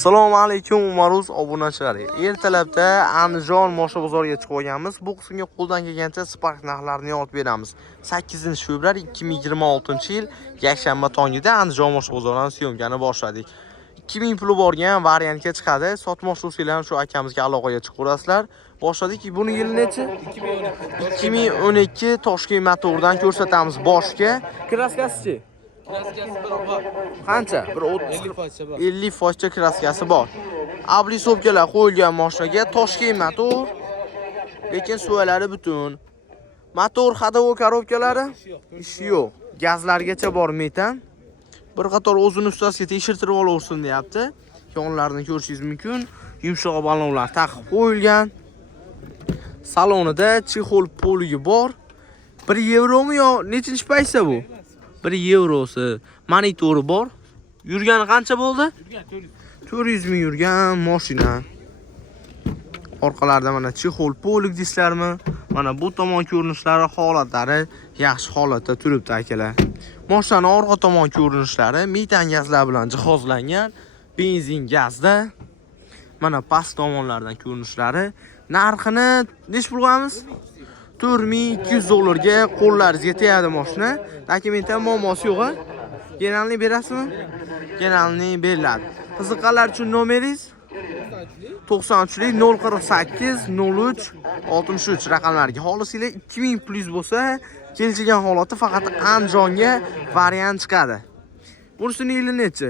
Assalomu alaykum Umaruz obunachilari. Ertalabda Andijon Moshina bozoriga chiqib olganmiz. Bu qismga qo'ldan kelgancha Spark narxlarini yozib beramiz. 8-fevral 2026-yil yakshanba tongida Andijon Moshina bozoridan syomkani boshladik. 2000 puli borgan variantga chiqadi. Sotmoqchi bo'lsanglar shu akamizga aloqaga chiqaverasizlar. Boshladik. Buni yili nechi? 2012 Toshkent motordan ko'rsatamiz boshga. Kraskasi-chi? Qancha? Bir 50% kraskasi bor. Ablisovkalar qo'yilgan mashinaga Toshkent motor, lekin suvalari butun. Motor xadavo korobkalari ishi yo'q. Gazlargacha bor metan. Bir qator o'zini ustasiga tekshirtirib olaversin deyapti. Yonlarini ko'rishingiz mumkin. Yumshoq balonlar taqib qo'yilgan. Salonida chexol poligi bor. 1 evromi yo nechinchi paysa bu? 1 eurosi. Monitori bor. Yurgani qancha bo'ldi? 400 ming yurgan mashina. Orqalarida mana chexol polig disklarmi? Mana bu tomon ko'rinishlari, holatlari yaxshi holatda turibdi akalar. Mashinaning orqa tomon ko'rinishlari metan gazlar bilan jihozlangan, benzin gazda. Mana past tomonlardan ko'rinishlari. Narxini nech pul qo'yamiz? $4200 ga qo'llaringizga tegadi mashina. Dokumentda muammosi yo'q-a? Generalni berasizmi? Generalni beriladi. Qiziqqanlar uchun nomeringiz 93 048 03 63 raqamlarga xolisinglar 2000 plus bo'lsa, kelishgan holati faqat Andijonga variant chiqadi. Bunisining yili nechi?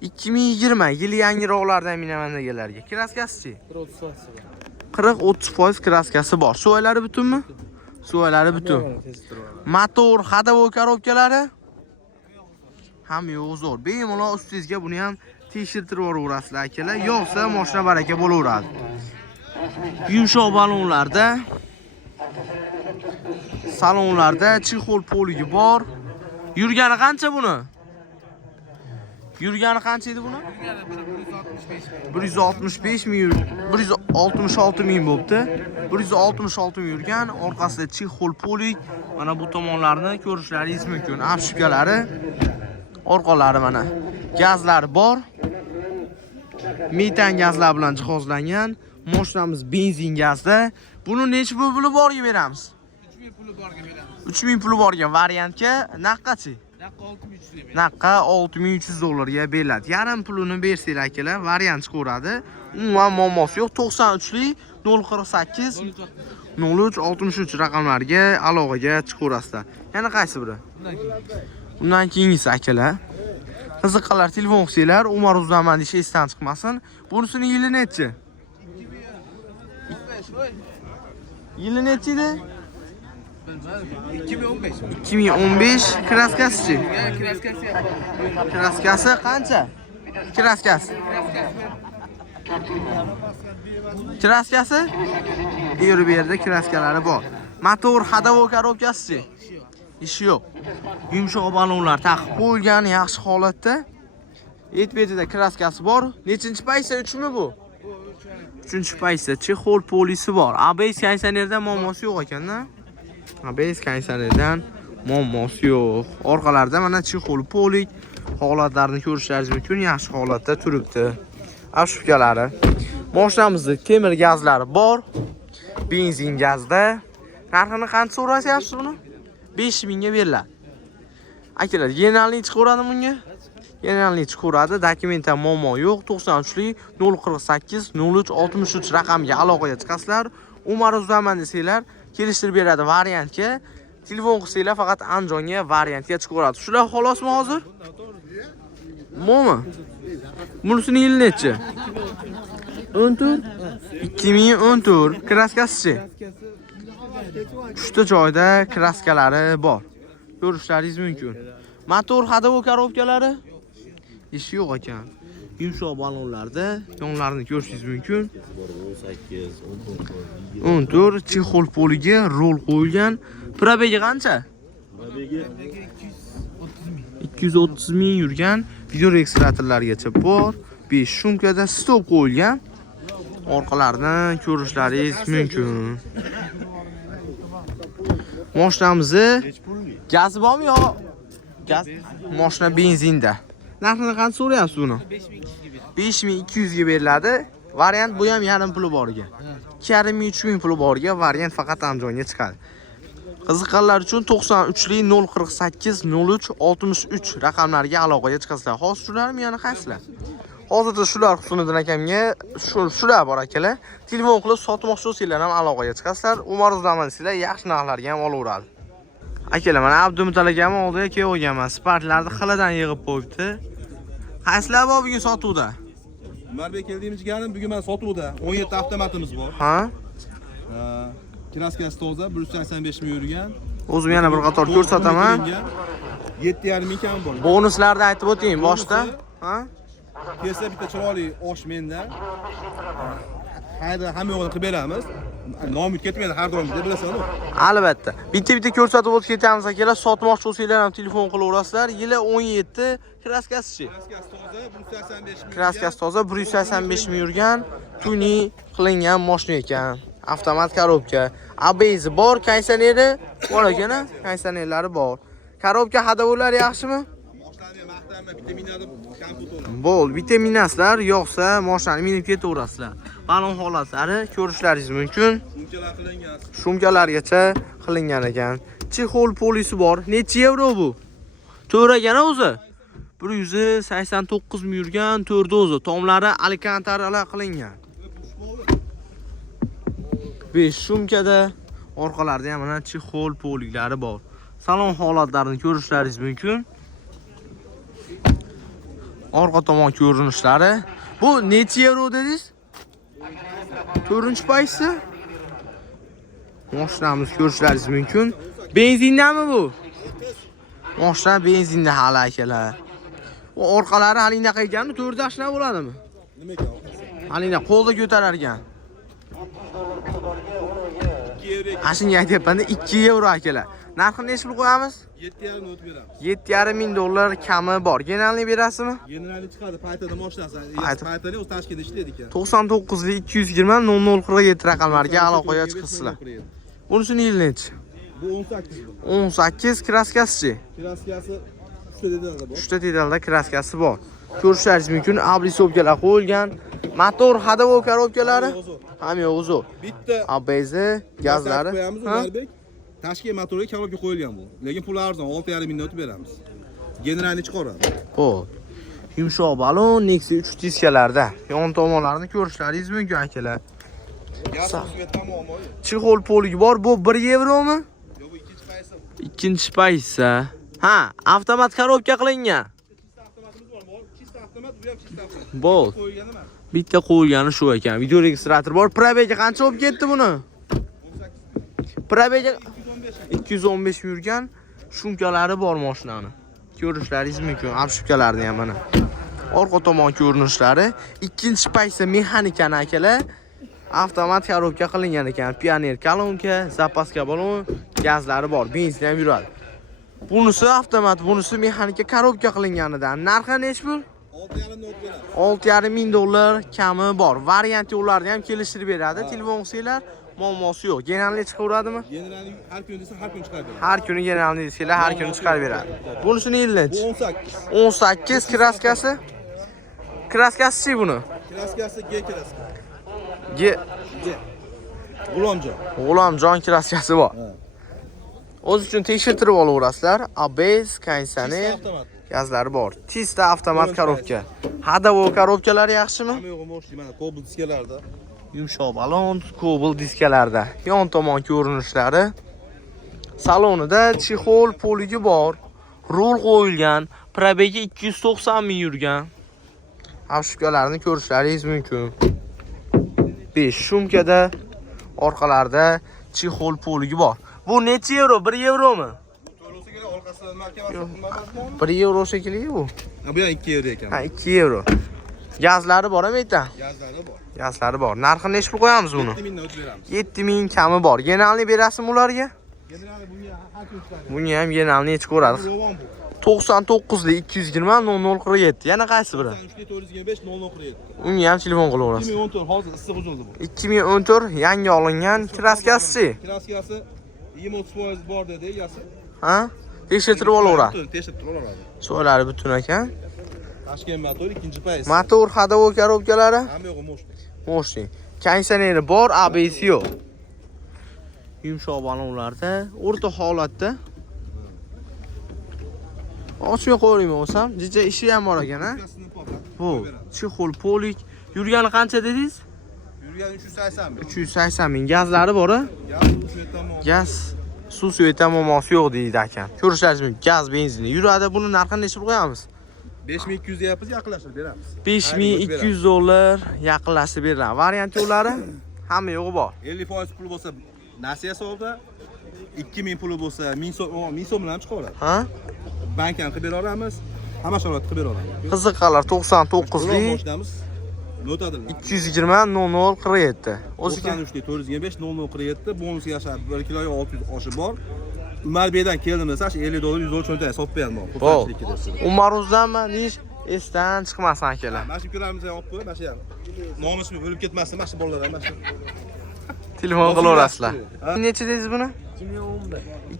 2020 yili yangiroqlardan minamandagilarga. Kraskasi-chi? 40-30% kraskasi bor. Suvalari butunmi? Suvalari butun. Motor, xadavo korobkalari ham yo'q zo'r. Bemalol ustingizga buni ham tekshirtirib yuborasizlar akalar. Yo'qsa mashina baraka bo'laveradi. Yumshoq balonlarda, salonlarda chexol poligi bor. Yurgani qancha buni? Yurgani qancha edi buni? 165 ming, 166 ming bo'pti. 166 ming yurgan, orqasida chexol polig. Mana bu tomonlarni ko'rishlaringiz mumkin. Apshipkalari, orqalari mana gazlari bor. Metan gazlar bilan jihozlangan. Mashinamiz benzin gazda. Buni necha puli borga beramiz? 3000 puli borga variantga naqachi? Naqqa $6300 ga beriladi. Yarim pulini bersanglar akalar, variant chiqaveradi. Umuman muammosi yo'q. 93 048 03 63 raqamlarga aloqaga chiqaverasizlar. Yana qaysi biri? Undan keyingisi akalar. Qiziqqanlar telefon qilsanglar, Umar Uzman deyish esdan chiqmasin. Bunisining yili nechi? Yili nechi edi? 2015 kraskasi-chi? Kraskasi qancha? Kraskasi. Kraskasi? Bu yerda kraskalari bor. Motor xadavo korobkasi-chi? Ishi yo'q. Yumshoq balonlar taqib qo'yilgan, yaxshi holatda. Etbetida kraskasi bor. Nechinchi paysa? 3mi bu? 3-paysa. Chexol polisi bor. ABS konditsionerdan muammosi yo'q ekan-da. ABS konditsionerdan muammosi yo'q. Orqalarida mana chexol polig, holatlarini ko'rishlaringiz mumkin, yaxshi holatda turibdi. Apshipkalari. Mashinamizda temir gazlari bor. Benzin gazda. Narxini qancha so'rashyapsiz buni? 5000 ga beriladi. Akalar, generalni chiqaveradimi bunga? Generalni chiqaveradi. Dokumentda muammo yo'q. 93 048 03 63 raqamga aloqaga chiqasizlar. Umar Uzman desanglar, kelishtirib beradi variantga. Telefon qilsanglar faqat Andijonga variantga chiqaveradi. Shular xolosmi hozir? Mo'mi? Bunisining yili nechi? 14 2014 kraskasi-chi? Uchta joyda kraskalari bor. Ko'rishlaringiz mumkin. Motor xadavo korobkalari ishi yo'q ekan. Yumshoq balonlarda yonlarini ko'rishingiz mumkin. 14 chexol poliga rol qo'yilgan. Probegi qancha? Probegi 230 ming yurgan. Video registratorlargacha bor. 5 shumkada stop qo'yilgan. Orqalaridan ko'rishlaringiz mumkin. Mashinamizni gazi bormi yo? Gaz. Mashina benzinda. Narxini qancha so'rayapsiz buni? 5200 ga beriladi. Variant bu ham yarim puli bor ekan. 2500 puli bor ekan, variant faqat Andijonga chiqadi. Qiziqqanlar uchun 93 048 03 63 raqamlarga aloqaga chiqasizlar. Hozir shularmi yana qaysilar? Hozirda shular Husniddin akamga shular bor akalar. Telefon qilib sotmoqchi bo'lsanglar ham aloqaga chiqasizlar. Umar Uzdaman sizlar yaxshi narxlarga ham olaveradi. Akalar, mana Abdumittal akam oldiga kelib olganman. Sparklarni xiladan yig'ib qo'yibdi. Qaysilar bor bugun sotuvda? Umarбек keldiğimiz ganim bugun mana sotuvda 17 avtomatimiz bor. Ha? Kraskasi toza 185 ming yurgan. O'zim yana bir qator ko'rsataman. 7,5 ming kam bor. Bonuslarni aytib o'ting boshda. Ha? Kelsa bitta chiroyli osh menda. Hamma yo'g'ini qilib beramiz. Nomid ketmaydi har doim deb bilasan-ku. Albatta. Bitta ko'rsatib o'tib ketamiz akalar. Sotmoqchi bo'lsanglar ham telefon qilaverasizlar. Yili 17 kraskasi. Kraskasi toza 185 ming yurgan, tuni qilingan mashina ekan. Avtomat korobka. ABS bor, konditsioneri bor ekan, konditsionerlari bor. Korobka hadavlar yaxshimi? Bo'l, vitaminaslar yo'qsa, mashinani minib ketaverasizlar. Balon holatlari ko'rishlaringiz mumkin. Shumkalar qilingan. Shumkalargacha qilingan ekan. Chexol polisi bor. Necha yevro bu? To'ragana o'zi. 189 ming yurgan, to'rda o'zi. Tomlari alkantaralar qilingan. 5 shumkada orqalarida ham mana chexol poliklari bor. Salon holatlarini ko'rishlaringiz mumkin. Orqa tomon ko'rinishlari. Bu necha yevro dedingiz? 4-paysi? Mashinamiz ko'rishlaringiz mumkin. Benzindami bu? Mashina benzinda hali akalar. Bu orqalari hali unaqa ekanmi? 4 dashnab bo'ladimi? Nima ekan? Hali qo'lda ko'tarar ekan. 2 yevro. Ashunga aytyapman-da 2 yevro akalar. Narxini necha pul qo'yamiz? 7,5 ming beramiz. 7,5 ming dollar kami bor. Generalni berasizmi? Generalni chiqadi, paytada mashinasi. Paytali o'z Toshkentda ishlaydi ekan. 99 220 0047 raqamlarga aloqaga chiqasizlar. Bunisini yili necha? Bu 18 bu. 18 kraskasi. Kraskasi 3 dedalda bor. 3 dedalda kraskasi bor. Ko'rishlaringiz mumkin. Abrisovkalar qo'yilgan. Motor hadavo korobkalari ham yo'q o'zi. Bitta ABS gazlari. Umarбек Toshkent motoriga korobka qo'yilgan bu. Lekin pul arzon 6,5 mingdan o'tib beramiz. Generalni chiqaradi. Xo'p. Yumshoq balon Nexi 3 diskalarda. Yon tomonlarini ko'rishlaringiz mumkin akalar. Chexol poligi bor. Bu 1 yevromi? Yo'q, bu ikkinchi paysa. Ikkinchi paysa. Ha, avtomat korobka qilingan. Avtomatimiz bor. Chista avtomat, bu ham chista avtomat. Bo'l. Qo'yilgan emas. Bitta qo'yilgani shu ekan. Video registrator bor. Probega qancha olib ketdi buni? 18. Probega 215 yurgan, shumkalari bor mashinani. Ko'rishlaringiz mumkin. Abshubkalarni ham mana. Orqa tomon ko'rinishlari, ikkinchi paysa mexanikani akalar. Avtomat korobka qilingan ekan. Pioner kolonka, zapaska balon, gazlari bor. Benzin ham yuradi. Bunisi avtomat, bunisi mexanika korobka qilinganidan. Narxi necha pul? 6,5 ming dollar kami bor. Variant yo'llarni ham kelishtirib beradi. Telefon qilsanglar, muammosi yo'q. Generalni chiqaveradimi? Generalni har kuni desa har kuni chiqarib beradi. Har kuni generalni desanglar, har kuni chiqarib beradi. Bunisini yillanchi? Bu 18. 18 kraskasi. Kraskasi buni. Kraskasi G kraska. G. G'ulomjon kraskasi bor. O'z uchun tekshirtirib olaverasizlar. ABS, konditsioner, gazlari bor. Chista avtomat korobka. Hadavo korobkalari yaxshimi? Hamma yo'g'i mo'sh mana Cobalt diskalarda. Yumshoq balon, Cobalt diskalarda. Yon tomon ko'rinishlari. Salonida chexol poligi bor. Rul qo'yilgan. Probegi 290 ming yurgan. Avshubkalarni ko'rishlaringiz mumkin. 5 shumkada orqalarida chexol poligi bor. Bu necha yevro? 1 yevromi? To'g'risi kerak, orqasidan markavasi qimmatmi? 1 yevro shekilli bu. Bu ham 2 yevro ekan. Ha, 2 yevro. Gazlari bormi ayta? Gazlari bor. Gazlari bor. Narxini necha pul qo'yamiz buni? 7 mingdan o'tib beramiz. 7 ming kami bor. Generalni berasizmi ularga? Generalni bunga har kuni chiqadi. Buni ham generalni yechib ko'radi. 99 220 0047. Yana qaysi biri? 425 0047. Uni ham telefon qilaverasiz. 2014 hozir issiq huzurda bu. 2014 yangi olingan kraskasi. Kraskasi 20% bor dedi egasi. Ha? Tekshirtirib olaveradi. Tekshirtirib olaveradi. So'lari butun ekan. Toshkent motori ikkinchi paysi. Motor ходовой коробkalari Hamma yo'g'i moshina. moshina. Konditsioneri bor, ABS yo'q. Yumshoq balonlarda, o'rta holatda. Ochib qo'yaymi o'sam? Jicha ishi ham bor ekan, ha? Bu chexol polik. Yurgani qancha dedingiz? Yurgani 380 ming. 380 ming. Gazlari bor-a? Gaz, suv sveti muammosi yo'q deydi ekan. Ko'rishlaringiz mumkin. Gaz, benzinli yuradi. Buni narxini necha pul qo'yamiz? 5200 deyapmiz, yaqinlashtirib beramiz. 5200 dollar yaqinlashib beriladi. Variant yo'llari hamma yo'g'i bor. 50% puli bo'lsa nasiya hisobida, 2000 puli bo'lsa 1000 so'm bilan chiqaveradi. Ha? Bank ham qilib bera olamiz. Hamma sharoit qilib bera olamiz. Qiziqqanlar 99lik Moshinamiz notadilar. 220 00 47. O'ziga 93lik 425 00 47 bonusga yashab 1 kilo 600 oshi bor. Umarbeydan keldim desa, 50 dollar 100 dollar cho'ntagini sotib beraman. Xursandchilikka deb. Umaruzdanmi? Nish esdan chiqmasin akalar. Mana shu ko'ramizga olib qo'yib, mana shu ham. Nomusimiz o'lib ketmasin, mana shu bolalar ham mana shu. Telefon qilaverasizlar. Necha dedingiz buni?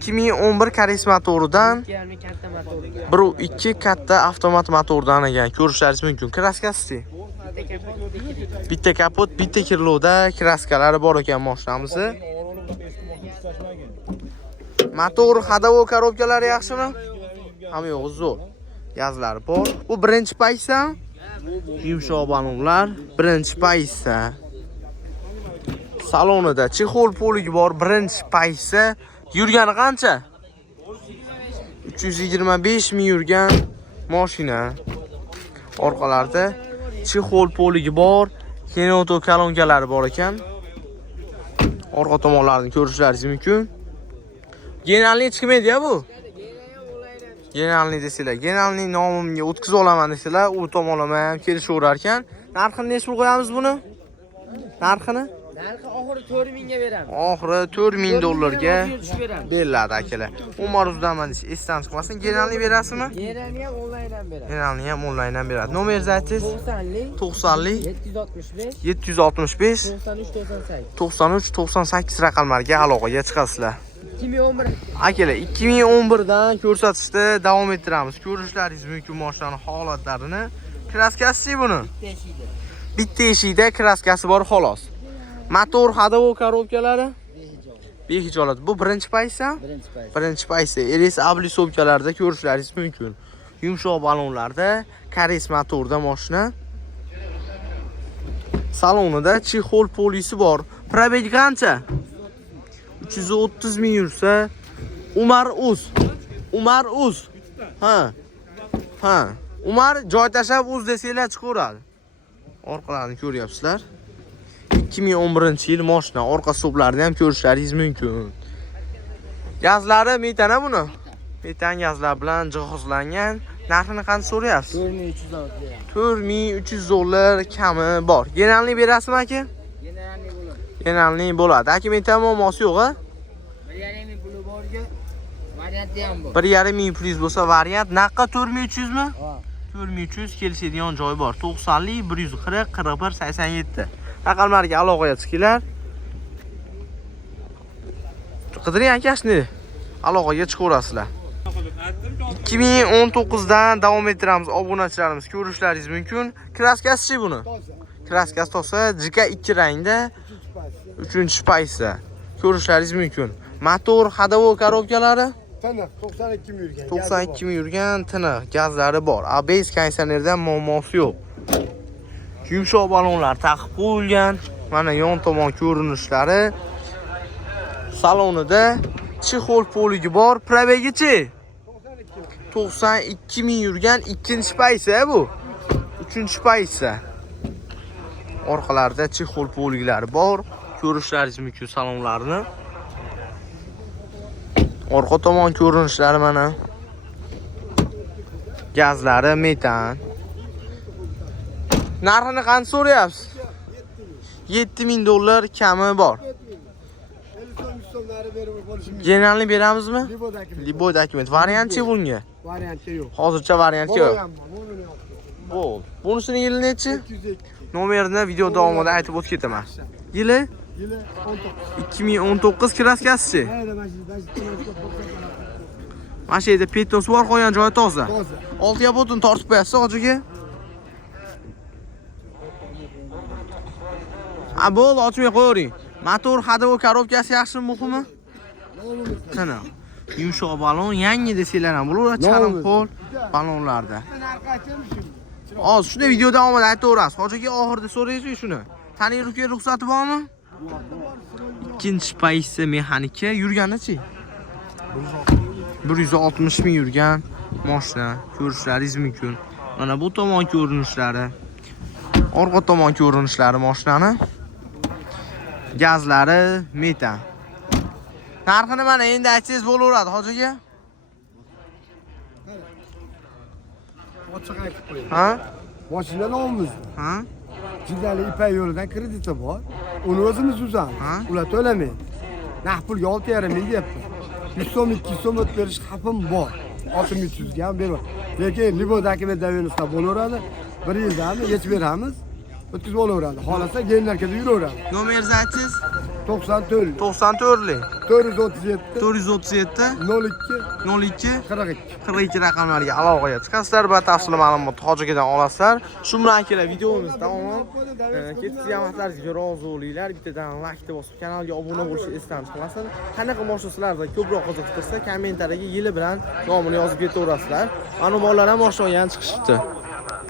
2011 koreys motoridan 1.2 katta avtomat motordan ekan. Ko'rishlaringiz mumkin. Kraskasi bitta kapot, bitta kirlovda kraskalari bor ekan mashinamizni. Motor ходовой коробkalari yaxshimi? Hamma yo'g'i zo'r. Yazlari bor. Bu birinchi paysa. Yumshoq balonlar, birinchi paysa. Salonida chexol poligi bor, birinchi paysa. Yurgani qancha? 325 ming yurgan mashina. Orqalarida chexol poligi bor, kenoto kolonkalari bor ekan. Orqa tomonlarini ko'rishlaringiz mumkin. Generalni chiqmaydi-ya bu. Generalni desanglar, generalning nomimga o'tkazib olaman desanglar, u tomonlama ham kelishaverar ekan. Narxini necha pul qo'yamiz buni? Narxini? Narxi oxiri 4000 ga beramiz. Oxiri 4000 dollarga beriladi akalar. Umar uzdaman desiz, esdan chiqmasin. Generalni berasizmi? Generalni ham onlayndan beramiz. Generalni ham onlayndan beradi. Nomeringizni aytingiz? 90lik 765 93 98 raqamlarga aloqaga chiqasizlar. 2011 Akalar, 2011 dan ko'rsatishda davom ettiramiz. Ko'rishlaringiz mumkin mashinaning holatlarini. Kraskasi buni. Bitta eshikda kraskasi bor xolos. Motor ходовой коробkalari behijolat. Bu birinchi paysa? Birinchi paysa. LS ablisovkalarda ko'rishlaringiz mumkin. Yumshoq balonlarda, koreys motorda mashina. Salonida chexol polisi bor. Probeg qancha? 330 ming yursa, Umar Uz. Ha. Umar joy tashab Uz desanglar chiqaveradi. Orqalarini ko'ryapsizlar. 2011-yil mashina, orqa stoplarni ham ko'rishlaringiz mumkin. Gazlari metana buni. Metan gazlar bilan jihozlangan. Narxini qancha so'rayapsiz? 4300 dollar kami bor. Generalni berasizmi aka? Generalni bo'ladi. Aka metan muammosi yo'q-a? 1.5 puli borga varianti ham bor. 1.5 ming plyus bo'lsa variant. Naqqa 4300 mi? 4300 kelishadigan joy bor. 90lik 140 41 87. Raqamlarga aloqaga chiqinglar. Qidiring aka shuni. Aloqaga chiqaverasizlar. 2019 dan davom ettiramiz obunachilarimiz. Ko'rishlaringiz mumkin. Kraskasi buni. Kraskasi to'sa JK2 rangda 3-paysa. Ko'rishlaringiz mumkin. Motor ходовой коробkalari tiniq 92 ming yurgan. 92 ming yurgan tiniq, gazlari bor. ABS konditsionerdan muammosi yo'q. Yumshoq balonlar taqib qo'yilgan. Mana yon tomon ko'rinishlari. Salonida chexol poligi bor. Probegichi 92 ming yurgan ikkinchi paysa bu. 3-paysa. Orqalarida chexol poliglari bor. Ko'rishlaringiz mumkin salonlarini. Orqa tomon ko'rinishlari mana. Gazlari metan. Narxini qancha so'rayapsiz? 7000 dollar kami bor. 50 so'mlari berib bo'lishimiz. Generalni beramizmi? Libodagi. Libodagi. Variantchi bunga? Varianti yo'q. Hozircha variant yo'q. Bo'l. Bunisini yili nechi? 202. Nomerini video davomida aytib o'tib ketaman. Yili Yili 19. 2019 kraskasi. Mana shu yerda petnos bor, qo'ygan joyi toza. Toza. Oltiga butun tortib qo'yasiz hojiga. Ha, bo'ldi, ochmay qo'ying. Motor hadavo korobkasi yaxshimi, muhimi? Qani. Yumshoq balon, yangi desanglar ham bo'laveradi, chalim qo'l balonlarda. Hozir shunday video davomida aytaverasiz. Hojiga oxirida so'raysiz shuni. Tanirovga ruxsati bormi? Ikkinchi pozitsiya mexanika yurganichi? 160 ming yurgan mashina. Ko'rishlaringiz mumkin. Mana bu tomon ko'rinishlari. Orqa tomon ko'rinishlari mashinani. Gazlari metan. Narxini mana endi aytsangiz bo'laveradi, hojiga. Ochiq aytib qo'ying. Ha? Mashina nomimiz. Ha? Jidali Ipak yo'lidan krediti bor. Uni o'zimiz uzamiz. Ha? Ular to'lamaydi. Naqd pulga 6,5 ming deyapti. 100 so'm, 200 so'm o'tib berish xavfim bor. 6300 ga ham berib. Lekin libo dokument davenista bo'laveradi. 1 yildami yechib beramiz. O'tkazib olaveradi. Xolasa genlarkada yuraveradi. Nomeringizni aytsangiz? 94 94lik 437 437 02 02 42. 42 raqamlarga aloqaga chiqasizlar, batafsil ma'lumot hojigadan olasizlar. Shu bilan kelar videomiz tamom. Ketgan vaqtlaringizga rozi bo'linglar. Bittadan like bosib kanalga obuna bo'lishni esdan chiqmasin. Qanaqa mashinalarda ko'proq qiziqtirsa, kommentariyaga yili bilan nomini yozib ketaverasizlar. Mana bolalar ham mashinaga chiqishibdi.